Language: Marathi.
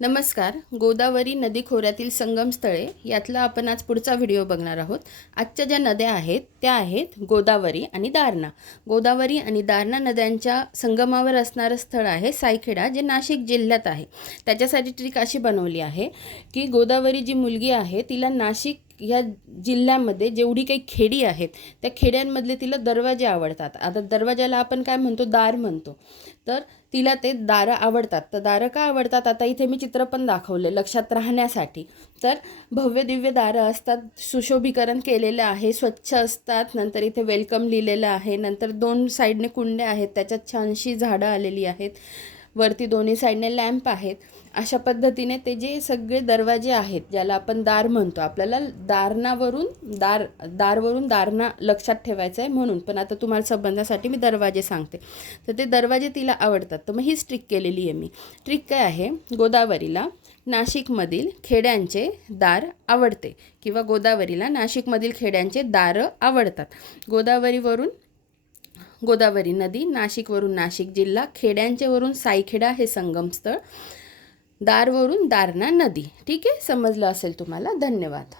नमस्कार. गोदावरी नदी खोऱ्यातील संगमस्थळे यातला आपण आज पुढचा व्हिडिओ बघणार आहोत. आजच्या ज्या नद्या आहेत त्या आहेत गोदावरी आणि दारणा गोदावरी आणि दारणा नद्यांच्या संगमावर असणारं स्थळ आहे सायखेडा जे नाशिक जिल्ह्यात आहे. त्याच्यासाठी ट्रिक अशी बनवली आहे की गोदावरी जी मुलगी आहे तिला नाशिक या जिल्ह्यामध्ये जेवढी काही खेडी आहेत त्या खेड्यांमधले तिला दरवाजे आवडतात. आता दरवाजाला आपण काय म्हणतो? दार म्हणतो. तर तिला ते दारं आवडतात. तर दारं का आवडतात? आता इथे मी चित्र पण दाखवले लक्षात राहण्यासाठी. तर भव्य दिव्य दारं असतात सुशोभीकरण केलेलं आहे स्वच्छ असतात नंतर इथे वेलकम लिहिलेलं आहे नंतर दोन साईडने कुंड्या आहेत त्याच्यात छानशी झाडं आलेली आहेत. वरती दोन्ही साईडने लॅम्प आहेत. अशा पद्धतीने ते जे सगळे दरवाजे आहेत ज्याला आपण दार म्हणतो आपल्याला दारणावरून दार दारवरून दारणा लक्षात ठेवायचं आहे म्हणून. पण आता तुम्हाला संबंधासाठी मी दरवाजे सांगते. तर ते दरवाजे तिला आवडतात. तर मग हीच ट्रिक केलेली आहे मी. ट्रिक काय आहे? गोदावरीला नाशिकमधील खेड्यांचे दार आवडते किंवा गोदावरीला नाशिकमधील खेड्यांचे दारं आवडतात. गोदावरीवरून गोदावरी नदी नाशिकवरून नाशिक जिल्हा खेड्यांचेवरून साईखेडा सायखेडा हे संगमस्थळ दारवरून दारणा नदी. ठीक आहे? समजलं असेल तुम्हाला? धन्यवाद.